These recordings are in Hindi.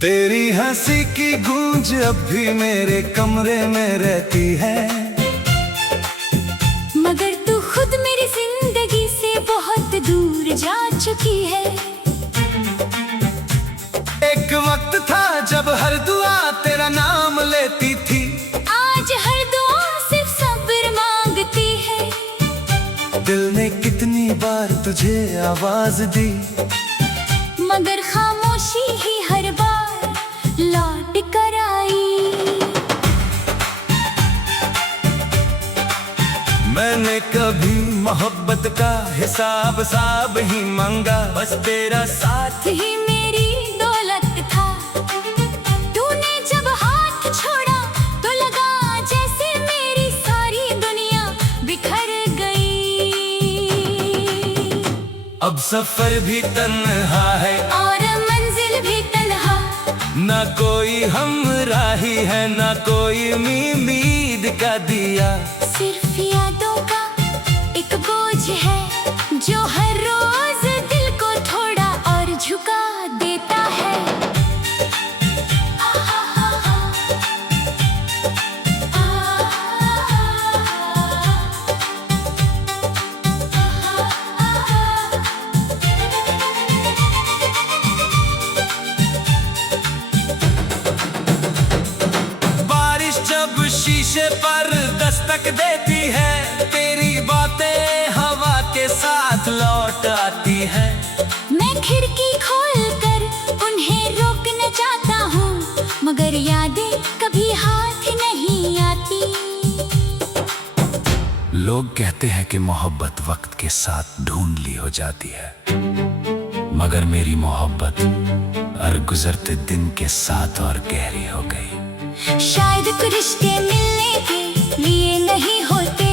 तेरी हंसी की गूंज अब भी मेरे कमरे में रहती है, मगर तू खुद मेरी जिंदगी से बहुत दूर जा चुकी है। एक वक्त था जब हर दुआ तेरा नाम लेती थी, आज हर दुआ सिर्फ सब्र मांगती है। दिल ने कितनी बार तुझे आवाज दी, मगर खामोशी ही हर बार लौट कर आई। मैंने कभी मोहब्बत का हिसाब साब ही मांगा, बस तेरा साथ ही मेरी दौलत था। तूने जब हाथ छोड़ा तो लगा जैसे मेरी सारी दुनिया बिखर गई। अब सफर भी तन्हा है और मंजिल भी तन्हा, ना कोई हमराही है, ना कोई उम्मीद का दिया। सिर्फ यादों का एक बोझ है जो हर रोज दिल को थोड़ा और झुका देता है। बारिश जब शीशे पर दस्तक देती है, तेरी बातें हवा के साथ लौट आती है। मैं खिड़की खोलकर उन्हें रोकना चाहता हूँ, मगर यादें कभी हाथ नहीं आती। लोग कहते हैं कि मोहब्बत वक्त के साथ ढूंढली हो जाती है, मगर मेरी मोहब्बत हर गुजरते दिन के साथ और गहरी हो गई। शायद कुछ रिश्ते मिलने के लिए नहीं होते,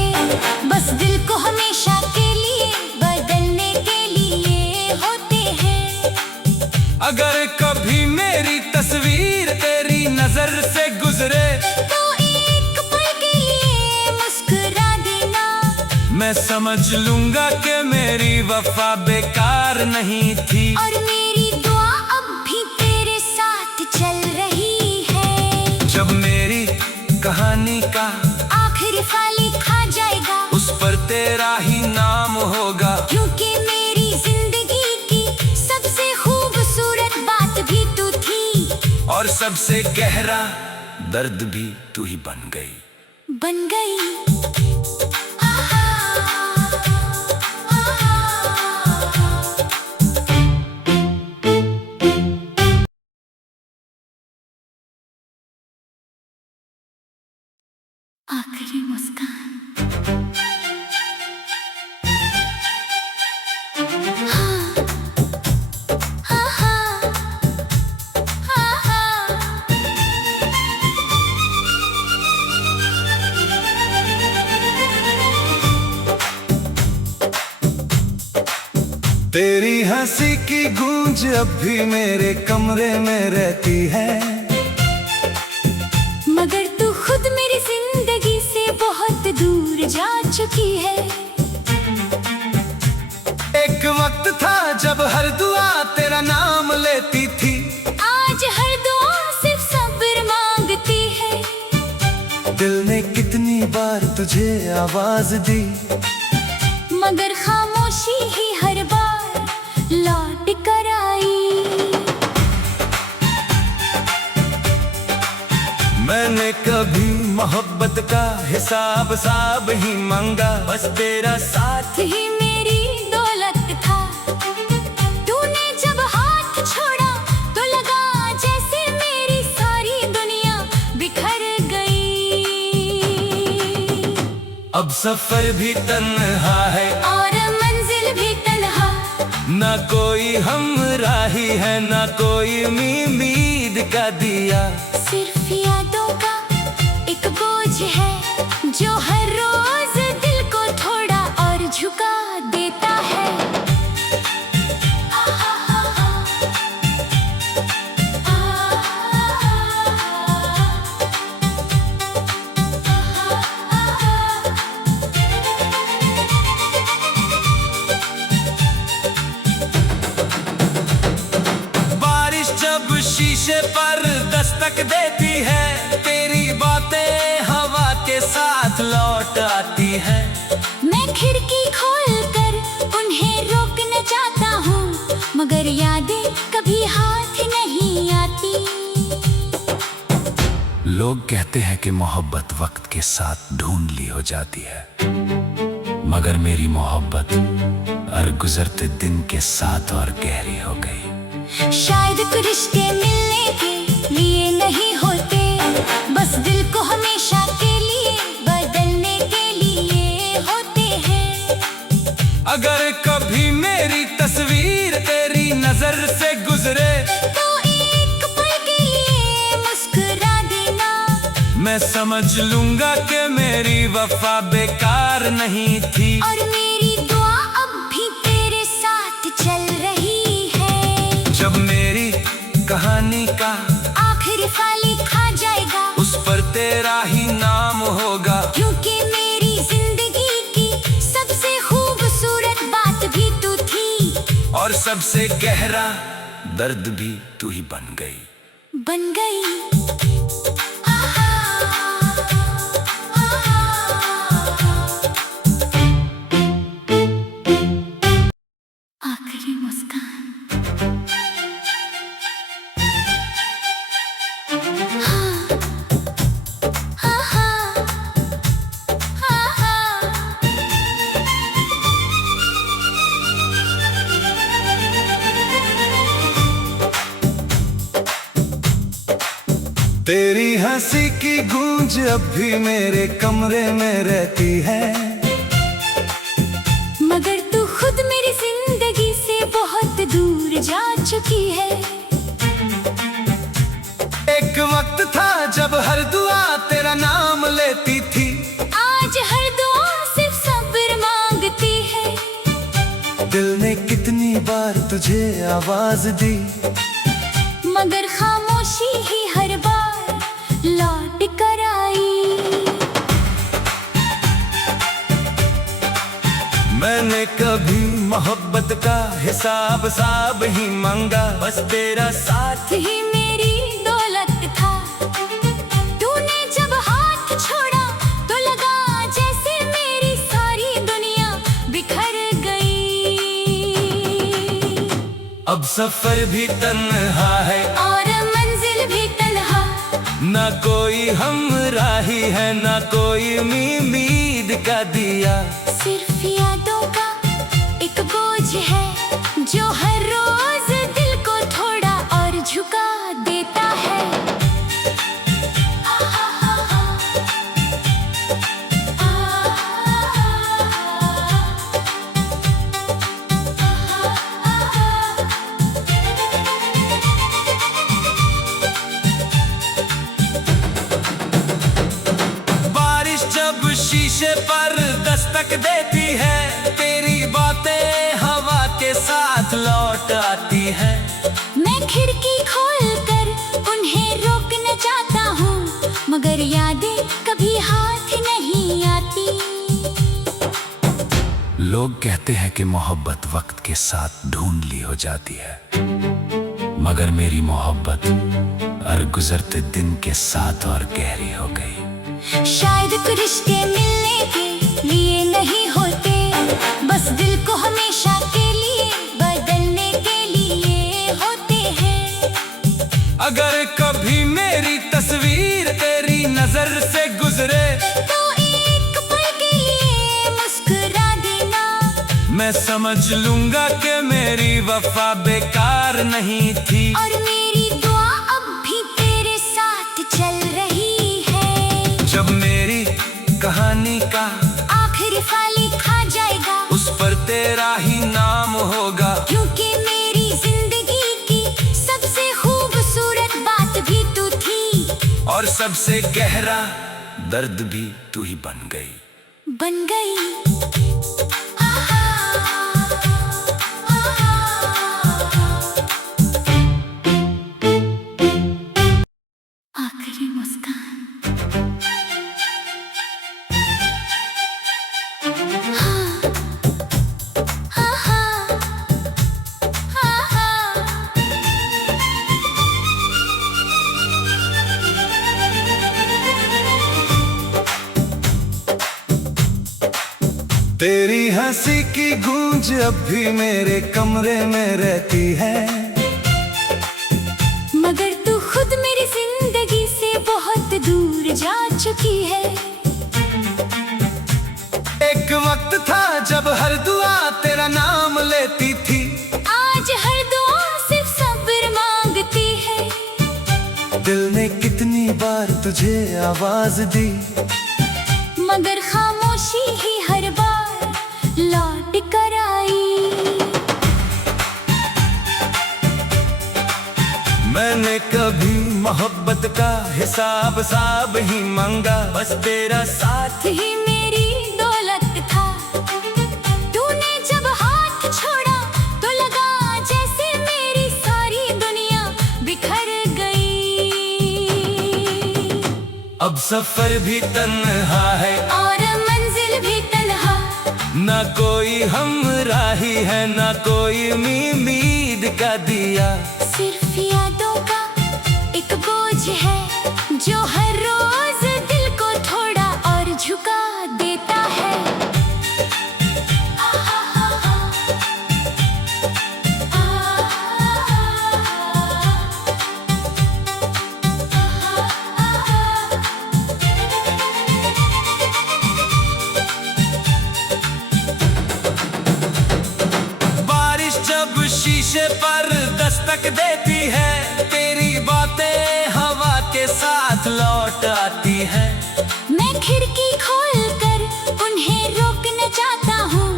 बस दिल को हमेशा के लिए बदलने के लिए होते हैं। अगर कभी मेरी तस्वीर तेरी नजर से गुजरे तो एक पल के लिए मुस्कुरा देना। मैं समझ लूंगा कि मेरी वफा बेकार नहीं थी, और मेरी दुआ अब भी तेरे साथ चल रही है। जब मेरी कहानी का आखिरी फल लिखा जाएगा, उस पर तेरा ही नाम होगा, क्योंकि मेरी जिंदगी की सबसे खूबसूरत बात भी तू थी, और सबसे गहरा दर्द भी तू ही बन गई। बन गई। आखिरी मुस्कान। तेरी हंसी की गूंज अब भी मेरे कमरे में रहती है, मगर तू खुद मेरी जिंदगी से बहुत दूर जा चुकी है। एक वक्त था जब हर दुआ तेरा नाम लेती थी, आज हर दुआ सिर्फ सब्र मांगती है। दिल ने कितनी बार तुझे आवाज दी, मगर खामोशी ही हर बार लौट कर आई। मैंने कभी मोहब्बत का हिसाब साब ही मांगा, बस तेरा साथ ही मेरी दौलत था। तूने जब हाथ छोड़ा तो लगा जैसे मेरी सारी दुनिया बिखर गई। अब सफर भी तन्हा है और मंजिल भी तन्हा, ना कोई हमराही है, ना कोई उम्मीद का दिया। सिर्फ यादों का एक बोझ है जो हर रोज दिल को थोड़ा और झुका देता है। शीशे पर दस्तक देती है, तेरी बातें हवा के साथ लौट आती है। मैं खिड़की खोल कर उन्हें रोकना चाहता हूँ, मगर यादें कभी हाथ नहीं आती। लोग कहते हैं कि मोहब्बत वक्त के साथ ढूंढली हो जाती है, मगर मेरी मोहब्बत हर गुजरते दिन के साथ और गहरी हो गई। शायद कुछ रिश्ते मिलने के लिए नहीं होते, बस दिल को हमेशा के लिए बदलने के लिए होते हैं। अगर कभी मेरी तस्वीर तेरी नजर से गुजरे तो एक पल के लिए मुस्कुरा देना। मैं समझ लूंगा कि मेरी वफा बेकार नहीं थी, और मेरी दुआ अब भी तेरे साथ चल रही है। जब मेरी कहानी का आखिरी फल लिखा जाएगा, उस पर तेरा ही नाम होगा। क्योंकि मेरी जिंदगी की सबसे खूबसूरत बात भी तू थी, और सबसे गहरा दर्द भी तू ही बन गई। बन गई। आखिरी मुस्कान। तेरी हंसी की गूंज अब भी मेरे कमरे में रहती है, मगर तू खुद मेरी जिंदगी से बहुत दूर जा चुकी है। एक वक्त था जब हर दुआ तेरा नाम लेती थी, आज हर दुआ सिर्फ सब्र मांगती है। दिल ने कितनी बार तुझे आवाज दी, मगर खामोशी ही हर बार लौट कर आई। मैंने कभी मोहब्बत का हिसाब साब ही मांगा, बस तेरा साथ ही मेरी दौलत था। तूने जब हाथ छोड़ा तो लगा जैसे मेरी सारी दुनिया बिखर गई। अब सफर भी तन्हा है और मंजिल भी तन्हा, ना कोई हमराही है, ना कोई उम्मीद का दिया। सिर्फ यादों का एक बोझ है जो हर रोज दिल को थोड़ा और झुका देता है। बारिश जब शीशे पर दस्तक देती है, तेरी बातें हवा के साथ लौट आती है। मैं खिड़की खोल कर उन्हें रोकना चाहता हूँ, मगर यादें कभी हाथ नहीं आती। लोग कहते हैं कि मोहब्बत वक्त के साथ ढूंढली हो जाती है, मगर मेरी मोहब्बत हर गुजरते दिन के साथ और गहरी हो गई। शायद कुछ रिश्ते मिलने के लिए नहीं होते, बस दिल को हमेशा के लिए बदलने के लिए होते हैं। अगर कभी मेरी तस्वीर तेरी नजर से गुजरे तो एक पल के लिए मुस्कुरा देना। मैं समझ लूंगा कि मेरी वफा बेकार नहीं थी, और मेरी दुआ अब भी तेरे साथ चल रही है। जब मेरी कहानी का आखिरी फल लिखा जाएगा, उस पर तेरा ही नाम होगा। क्योंकि मेरी जिंदगी की सबसे खूबसूरत बात भी तू थी, और सबसे गहरा दर्द भी तू ही बन गई। बन गई। आखिरी मुस्कान। हंसी की गूंज अब भी मेरे कमरे में रहती है, मगर तू खुद मेरी जिंदगी से बहुत दूर जा चुकी है। एक वक्त था जब हर दुआ तेरा नाम लेती थी, आज हर दुआ सिर्फ सब्र मांगती है। दिल ने कितनी बार तुझे आवाज दी, मगर खामोशी ही हर बार लौट कर आई। मैंने कभी मोहब्बत का हिसाब साब ही मांगा, बस तेरा साथ ही मेरी दौलत था। तूने जब हाथ छोड़ा तो लगा जैसे मेरी सारी दुनिया बिखर गई। अब सफर भी तन्हा है और मंजिल भी तन्हा, ना कोई हमराही है, ना कोई उम्मीद का दिया। सिर्फ यादों का एक बोझ है जो हर रोज दिल को थोड़ा और झुका देता है। बारिश जब शीशे पर दस्तक देती है, तेरी बातें हवा के साथ लौट आती है। मैं खिड़की खोलकर उन्हें रोकना चाहता हूँ,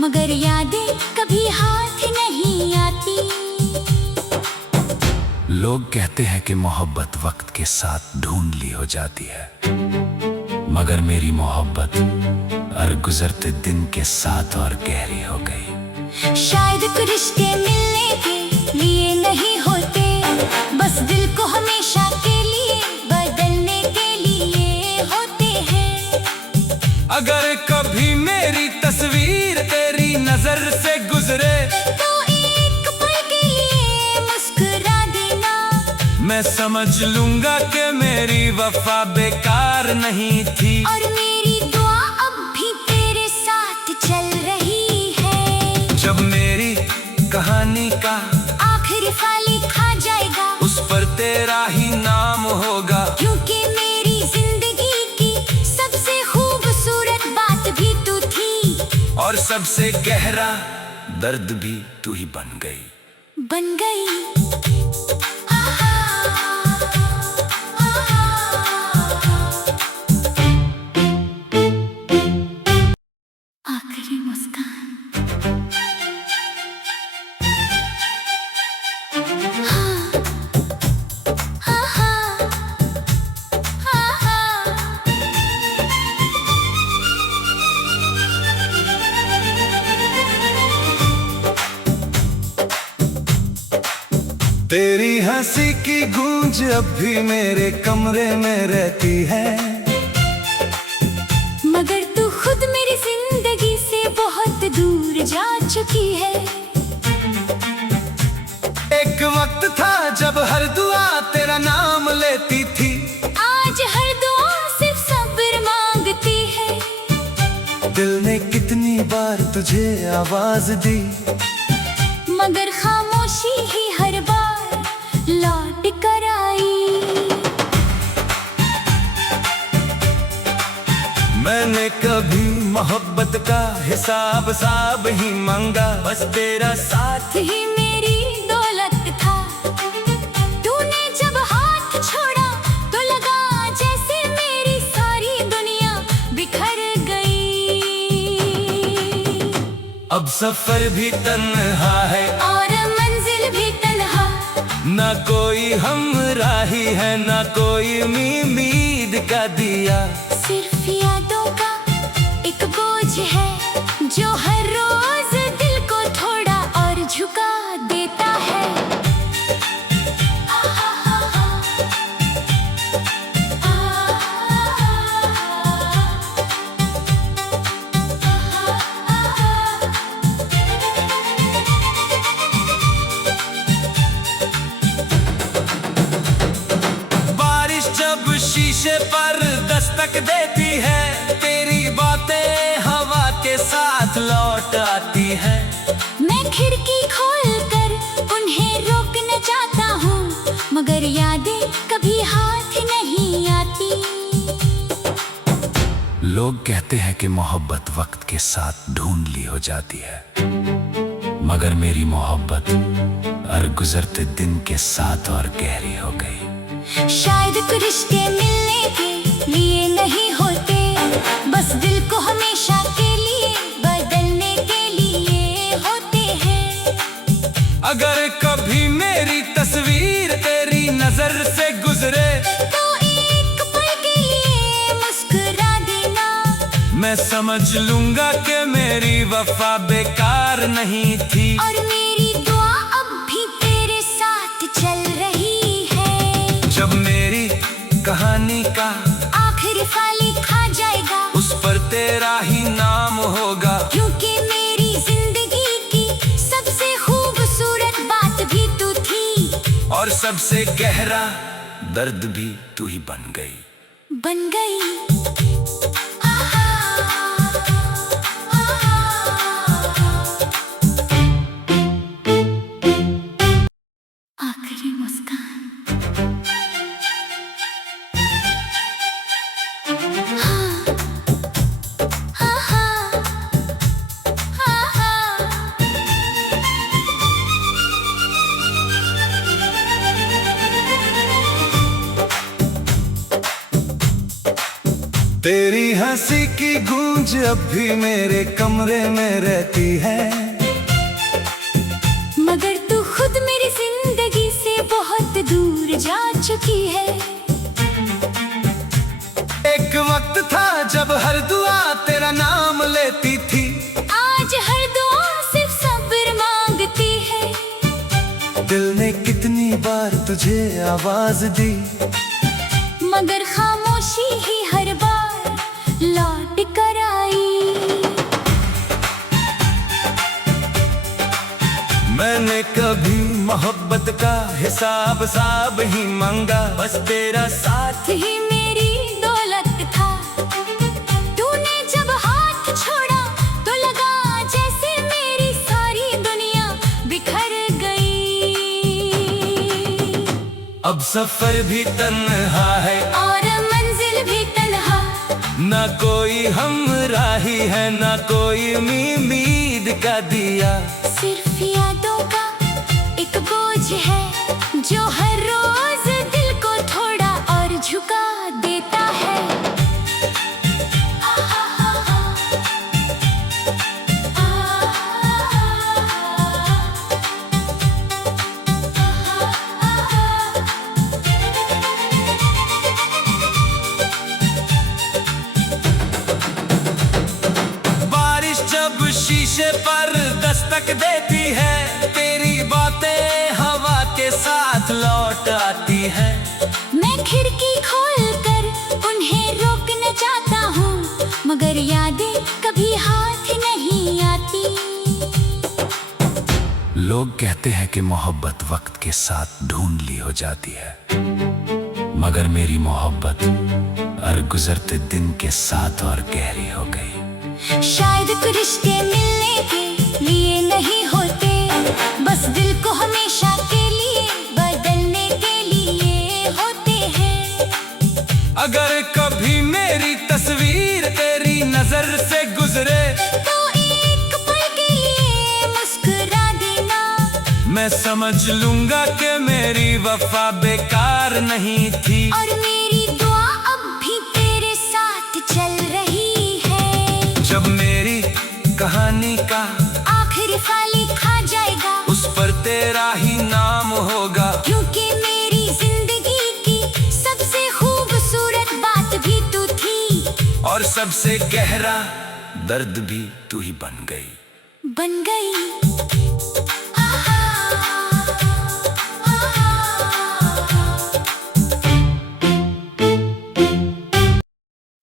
मगर यादें कभी हाथ नहीं आती। लोग कहते हैं कि मोहब्बत वक्त के साथ ढूंढली हो जाती है, मगर मेरी मोहब्बत हर गुजरते दिन के साथ और गहरी हो गई। शायद कुछ रिश्ते मिलने के लिए नहीं होते, बस दिल को हमेशा के लिए बदलने के लिए होते हैं। अगर कभी मेरी तस्वीर तेरी नजर से गुजरे, तो एक पल के लिए मुस्कुरा देना। मैं समझ लूंगा कि मेरी वफा बेकार नहीं थी, और मेरी दुआ अब भी तेरे साथ चल रही है। जब मेरी कहानी का आखिरी फल लिखा जाएगा, उस पर तेरा ही नाम होगा, क्योंकि मेरी जिंदगी की सबसे खूबसूरत बात भी तू थी। और सबसे गहरा दर्द भी तू ही बन गई। बन गई। आखिरी मुस्कान। तेरी हंसी की गूंज अब भी मेरे कमरे में रहती है, मगर तू खुद मेरी जिंदगी से बहुत दूर जा चुकी है। एक वक्त था जब हर दुआ तेरा नाम लेती थी, आज हर दुआ सिर्फ सब्र मांगती है। दिल ने कितनी बार तुझे आवाज दी, मगर खामोशी ही हर बार लौट कर आई। मैंने कभी मोहब्बत का हिसाब साब ही मांगा, बस तेरा साथ ही मेरी दौलत था। तूने जब हाथ छोड़ा तो लगा जैसे मेरी सारी दुनिया बिखर गई। अब सफर भी तन्हा है और मंजिल भी तन्हा, ना कोई हमराही है, ना कोई उम्मीद का दिया। सिर्फ यादों का एक बोझ है जो हर रोज दिल को थोड़ा और झुका देता है। बारिश जब शीशे पर दस्तक देती है, तेरी बातें हवा के साथ लौट लोग कहते हैं कि मोहब्बत वक्त के साथ ढूंढली हो जाती है, मगर मेरी मोहब्बत हर गुजरते दिन के साथ और गहरी हो गई। शायद कुछ रिश्ते मिलने के लिए नहीं होते, बस दिल को हमेशा के लिए बदलने के लिए होते हैं। अगर कभी मेरी तस्वीर तेरी नजर से गुजरे तो एक पल के लिए मुस्कुरा देना। मैं समझ लूंगा कि मेरी वफा बेकार नहीं थी, और मेरी दुआ अब भी तेरे साथ चल रही है। जब मेरी कहानी का आखिरी फल लिखा जाएगा, उस पर तेरा ही नाम होगा, क्योंकि मेरी जिंदगी की सबसे खूबसूरत बात भी तू थी, और सबसे गहरा दर्द भी तू ही बन गई। बन गई। आखिरी मुस्कान। तेरी हंसी की गूंज अब भी मेरे कमरे में रहती है, मगर तू खुद मेरी जिंदगी से बहुत दूर जा चुकी है। एक वक्त था जब हर दुआ तेरा नाम लेती थी, आज हर दुआ सिर्फ सब्र मांगती है। दिल ने कितनी बार तुझे आवाज दी, मगर खामोशी ही हर बार लौट कर आई। मैंने कभी मोहब्बत का हिसाब साब ही मांगा, बस तेरा साथ ही मेरी दौलत था। तूने जब हाथ छोड़ा तो लगा जैसे मेरी सारी दुनिया बिखर गई। अब सफर भी तन्हा है और मंजिल भी तन्हा, ना कोई हमराही है, ना कोई उम्मीद का दिया। सिर्फ यादों का एक बोझ है जो हर रोज दिल को थोड़ा और झुका देता है। बारिश जब शीशे पर दस्तक देती है, तेरी बातें हवा के साथ लौट आती है। मैं खिड़की खोलकर उन्हें रोकना चाहता हूँ, मगर यादें कभी हाथ नहीं आती। लोग कहते हैं कि मोहब्बत वक्त के साथ ढूंढली हो जाती है, मगर मेरी मोहब्बत हर गुजरते दिन के साथ और गहरी हो गई। शायद कुछ रिश्ते मिलने के लिए नहीं होते, बस दिल को हमेशा के लिए बदलने के लिए होते हैं। अगर कभी मेरी तस्वीर तेरी नजर से गुजरे तो एक पल के लिए मुस्कुरा देना। मैं समझ लूंगा कि मेरी वफा बेकार नहीं थी, और मेरी दुआ अब भी तेरे साथ चल रही है। जब मेरी कहानी का आखिरी फल लिखा जाएगा, उस पर तेरा ही नाम होगा, क्योंकि मेरी जिंदगी की सबसे खूबसूरत बात भी तू थी, और सबसे गहरा दर्द भी तू ही बन गई। बन गई।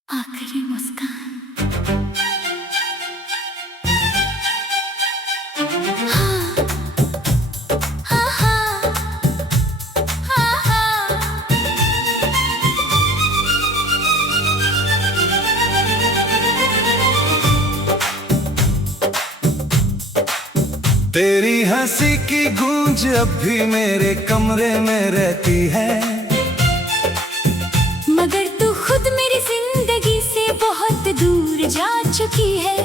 आखिरी मुस्कान। तेरी हंसी की गूंज अब भी मेरे कमरे में रहती है, मगर तू खुद मेरी जिंदगी से बहुत दूर जा चुकी है।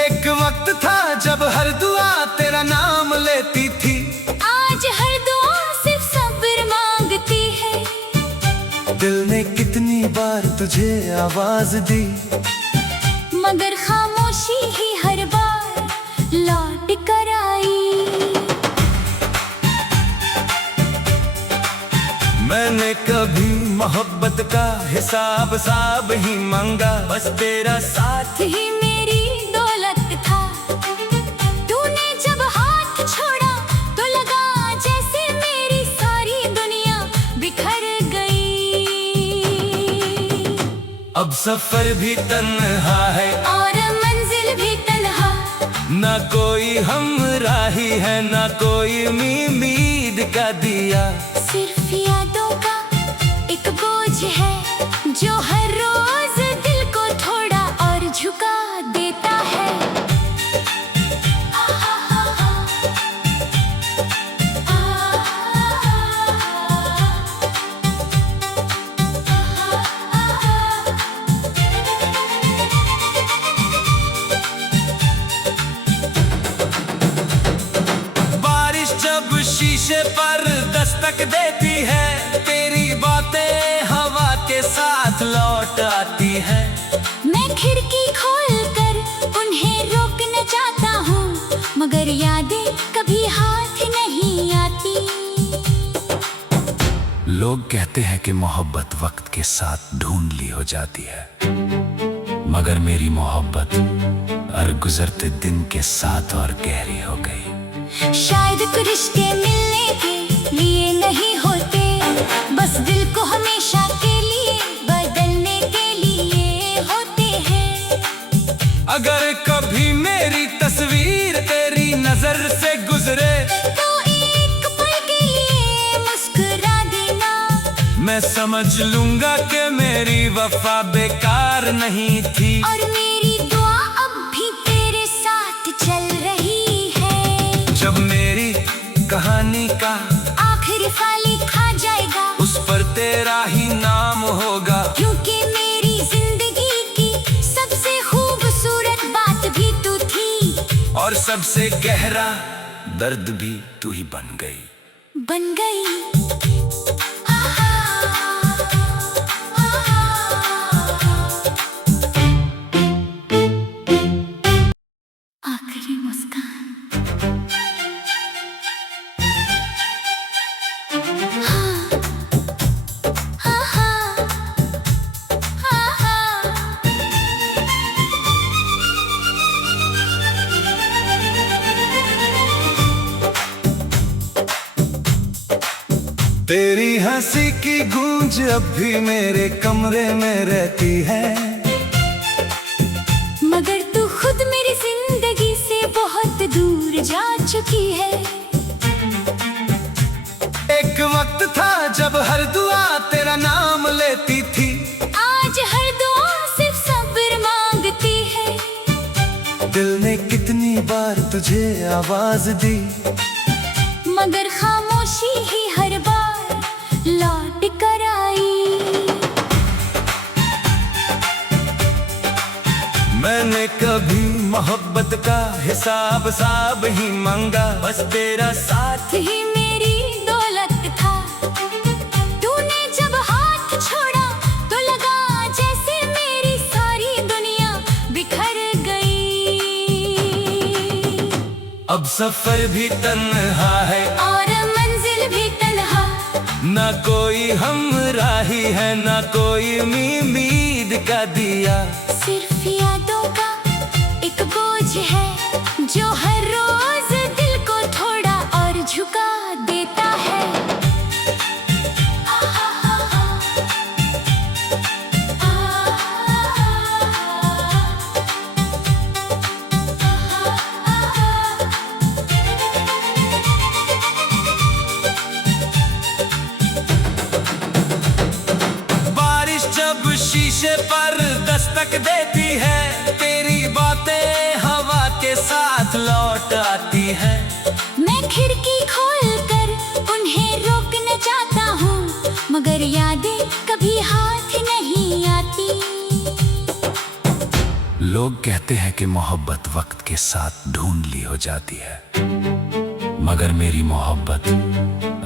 एक वक्त था जब हर दुआ तेरा नाम लेती थी, आज हर दुआ सिर्फ सब्र मांगती है। दिल ने कितनी बार तुझे आवाज दी, मगर खामोशी ही हर बार लौट कर आई। मैंने कभी मोहब्बत का हिसाब साब ही मांगा, बस तेरा साथ ही मेरी दौलत था। तूने जब हाथ छोड़ा तो लगा जैसे मेरी सारी दुनिया बिखर गई। अब सफर भी तन्हा है और मंजिल भी तन्हा, ना कोई हमराही है, ना कोई उम्मीद का दिया। सिर्फ यादों का एक बोझ है जो हर रोज दिल को थोड़ा और झुका देता है। बारिश जब शीशे पर दस्तक देती है, तेरी बातें हवा के साथ लौट आती है। मैं खिड़की खोलकर उन्हें रोकना चाहता हूँ, मगर यादें कभी हाथ नहीं आती। लोग कहते हैं कि मोहब्बत वक्त के साथ ढूंढली हो जाती है, मगर मेरी मोहब्बत हर गुजरते दिन के साथ और गहरी हो गई। शायद कुछ रिश्ते मिलने के लिए नहीं होते, बस दिल को हमेशा के लिए बदलने के लिए होते हैं। अगर कभी मेरी तस्वीर तेरी नजर से गुजरे, तो एक पल के लिए मुस्कुरा देना। मैं समझ लूंगा कि मेरी वफा बेकार नहीं थी, और मेरी दुआ अब भी तेरे साथ चल रही है। जब मेरी कहानी का आखिरी फल लिखा जाएगा, उस पर तेरा ही नाम होगा। क्योंकि मेरी जिंदगी की सबसे खूबसूरत बात भी तू थी, और सबसे गहरा दर्द भी तू ही बन गई। बन गई। आखिरी मुस्कान। तेरी हंसी की गूंज अब भी मेरे कमरे में रहती है, मगर तू खुद मेरी जिंदगी से बहुत दूर जा चुकी है। एक वक्त था जब हर दुआ तेरा नाम लेती थी, आज हर दुआ सिर्फ सब्र मांगती है। दिल ने कितनी बार तुझे आवाज दी, मगर खामोशी ही हर बार लौट कर आई। मैंने कभी मोहब्बत का हिसाब साब ही मांगा, बस तेरा साथ ही मेरी दौलत था। तूने जब हाथ छोड़ा तो लगा जैसे मेरी सारी दुनिया बिखर गई। अब सफर भी तन्हा है और मंजिल भी तन्हा, ना कोई हमराही है, ना कोई उम्मीद का दिया। सिर्फ यादों का एक बोझ है जो हर रोज दिल को थोड़ा और झुका देता है। बारिश जब शीशे पर दस्तक देती है, तेरी बातें हवा के साथ लौट आती है। मैं खिड़की खोलकर उन्हें रोकना चाहता हूँ, मगर यादें कभी हाथ नहीं आती। लोग कहते हैं कि मोहब्बत वक्त के साथ ढूंढली हो जाती है, मगर मेरी मोहब्बत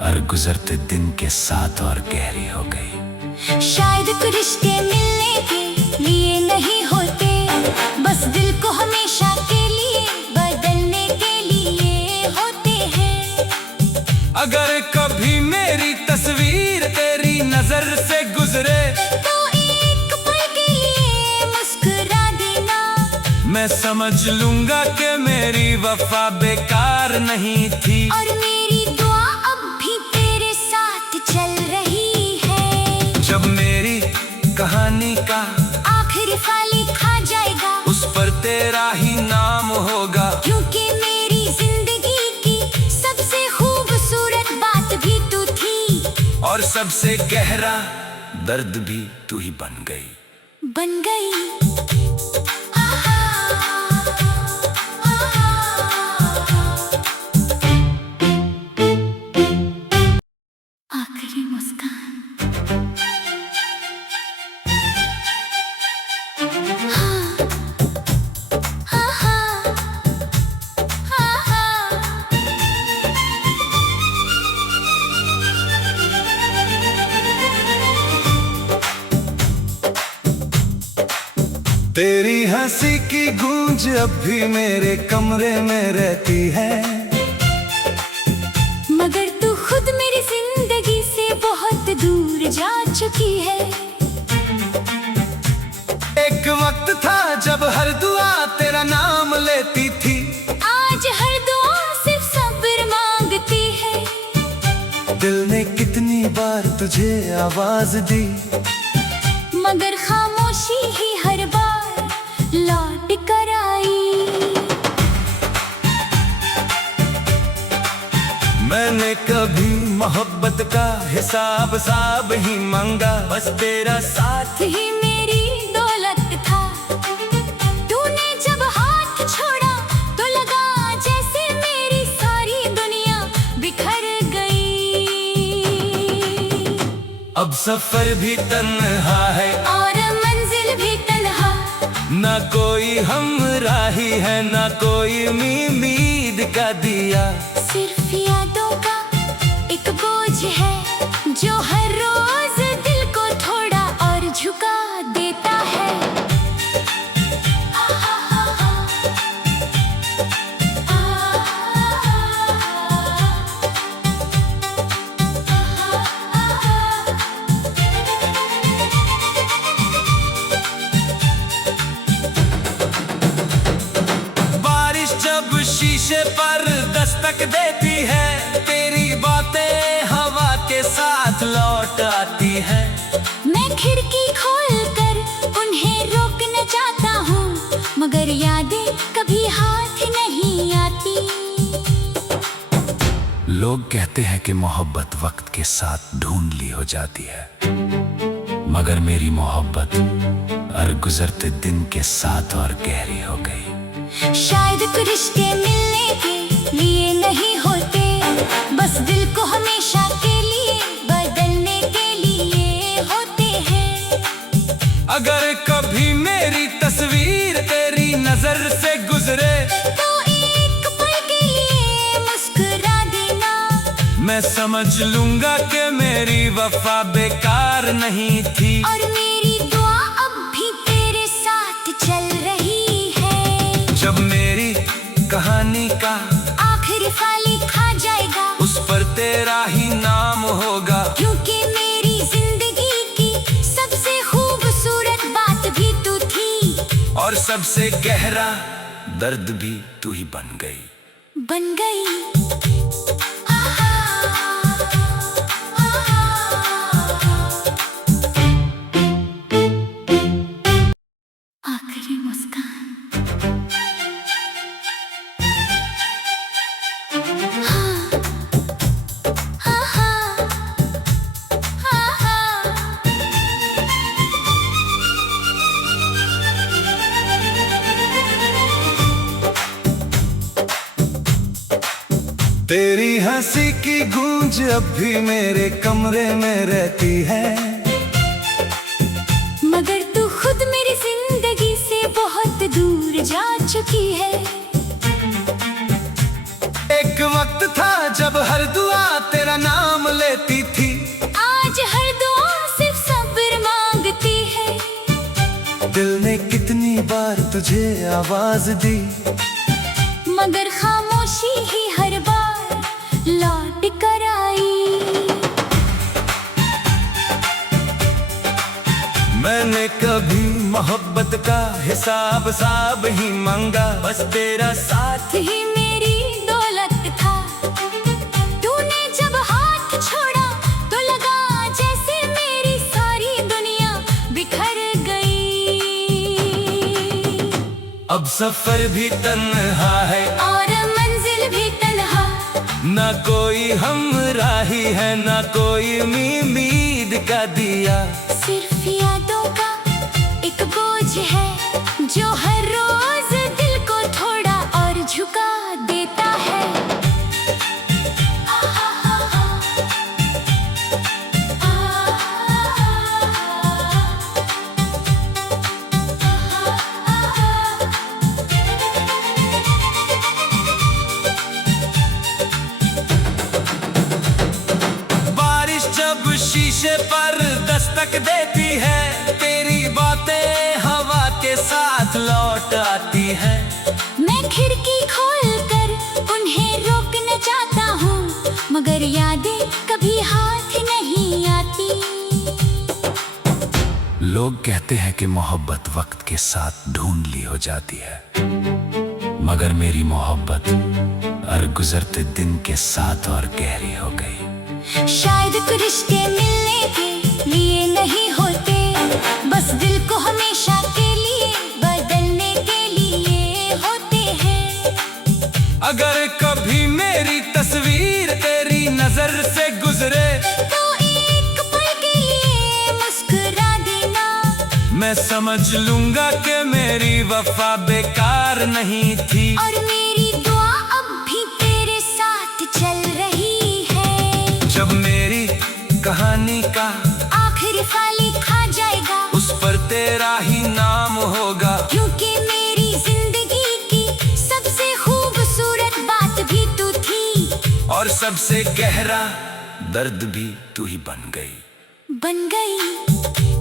हर गुजरते दिन के साथ और गहरी हो गई। शायद कुछ रिश्ते मिलने के लिए नहीं होते, बस दिल को हमेशा के लिए बदलने के लिए होते हैं। अगर कभी मेरी तस्वीर तेरी नजर से गुजरे तो एक पल के लिए मुस्कुरा देना, मैं समझ लूंगा कि मेरी वफा बेकार नहीं थी। और मेरी दुआ अब भी तेरे साथ चल रही है। जब मेरी कहानी का आखिरी फल लिखा जाएगा, उस पर तेरा ही नाम होगा, क्योंकि मेरी जिंदगी की सबसे खूबसूरत बात भी तू थी। और सबसे गहरा दर्द भी तू ही बन गई। बन गई। आखिरी मुस्कान। तेरी हंसी की गूंज अब भी मेरे कमरे में रहती है, मगर तू खुद मेरी जिंदगी से बहुत दूर जा चुकी है। एक वक्त था जब हर दुआ तेरा नाम लेती थी, आज हर दुआ सिर्फ सब्र मांगती है। दिल ने कितनी बार तुझे आवाज दी, मगर खामोशी ही हर बार लौट कर आई। मैंने कभी मोहब्बत का हिसाब साब ही मांगा, बस तेरा साथ ही मेरी दौलत था। तूने जब हाथ छोड़ा तो लगा जैसे मेरी सारी दुनिया बिखर गई। अब सफर भी तन्हा है और मंजिल भी तन्हा, ना कोई हमराही है, ना कोई उम्मीद का दिया। सिर्फ यादों का एक बोझ है जो हर रोज दिल को थोड़ा और झुका देता है। बारिश जब शीशे पर दस्तक देती है, तेरी बातें हवा के साथ लौट आती है। मैं खिड़की खोलकर उन्हें रोकना चाहता हूँ, मगर यादें कभी हाथ नहीं आती। लोग कहते हैं कि मोहब्बत वक्त के साथ ढूंढली हो जाती है, मगर मेरी मोहब्बत हर गुजरते दिन के साथ और गहरी हो गई। शायद कुछ रिश्ते मिलने के लिए नहीं होते, बस दिल को हमेशा के लिए बदलने के लिए होते हैं। अगर कभी मेरी तस्वीर तेरी नजर से गुजरे तो एक पल के लिए मुस्कुरा देना, मैं समझ लूंगा कि मेरी वफा बेकार नहीं थी। और मेरी दुआ अब भी तेरे साथ चल रही है। जब मेरी कहानी का आखिरी फल लिखा जाएगा, उस पर तेरा ही नाम होगा, क्योंकि मेरी जिंदगी की सबसे खूबसूरत बात भी तू थी। और सबसे गहरा दर्द भी तू ही बन गई। बन गई। आखिरी मुस्कान। तेरी हंसी की गूंज अब भी मेरे कमरे में रहती है, मगर तू खुद मेरी जिंदगी से बहुत दूर जा चुकी है। एक वक्त था जब हर दुआ तेरा नाम लेती थी, आज हर दुआ सिर्फ सब्र मांगती है। दिल ने कितनी बार तुझे आवाज दी, मगर खामोशी ही हर बार लौट कर आई। मैंने कभी मोहब्बत का हिसाब साब ही मांगा, बस तेरा साथ ही मेरी दौलत था। तूने जब हाथ छोड़ा तो लगा जैसे मेरी सारी दुनिया बिखर गई। अब सफर भी तन्हा है और मंजिल भी तन्हा, ना कोई हमराही है, ना कोई उम्मीद का दिया। सिर्फ यादों का एक बोझ है जो हर रोज दिल को थोड़ा और झुका देता है। बारिश जब शीशे पर दस्तक देती है, तेरी बातें हवा के साथ लौट आती है। मैं खिड़की खोलकर उन्हें रोकना चाहता हूँ, मगर यादें कभी हाथ नहीं आती। लोग कहते हैं कि मोहब्बत वक्त के साथ ढूंढली हो जाती है, मगर मेरी मोहब्बत हर गुजरते दिन के साथ और गहरी हो गई। शायद कुछ रिश्ते मिलने के लिए नहीं होते, बस दिल को हमेशा के लिए बदलने के लिए होते हैं। अगर कभी मेरी तस्वीर तेरी नजर से गुजरे, तो एक पल के लिए मुस्कुरा देना। मैं समझ लूंगा कि मेरी वफा बेकार नहीं थी, और मेरी दुआ अब भी तेरे साथ चल रही है। जब मेरी कहानी का आखिरी फाल लिखा जाएगा, उस पर तेरा ही नाम होगा। क्योंकि मेरी जिंदगी की सबसे खूबसूरत बात भी तू थी, और सबसे गहरा दर्द भी तू ही बन गई। बन गई।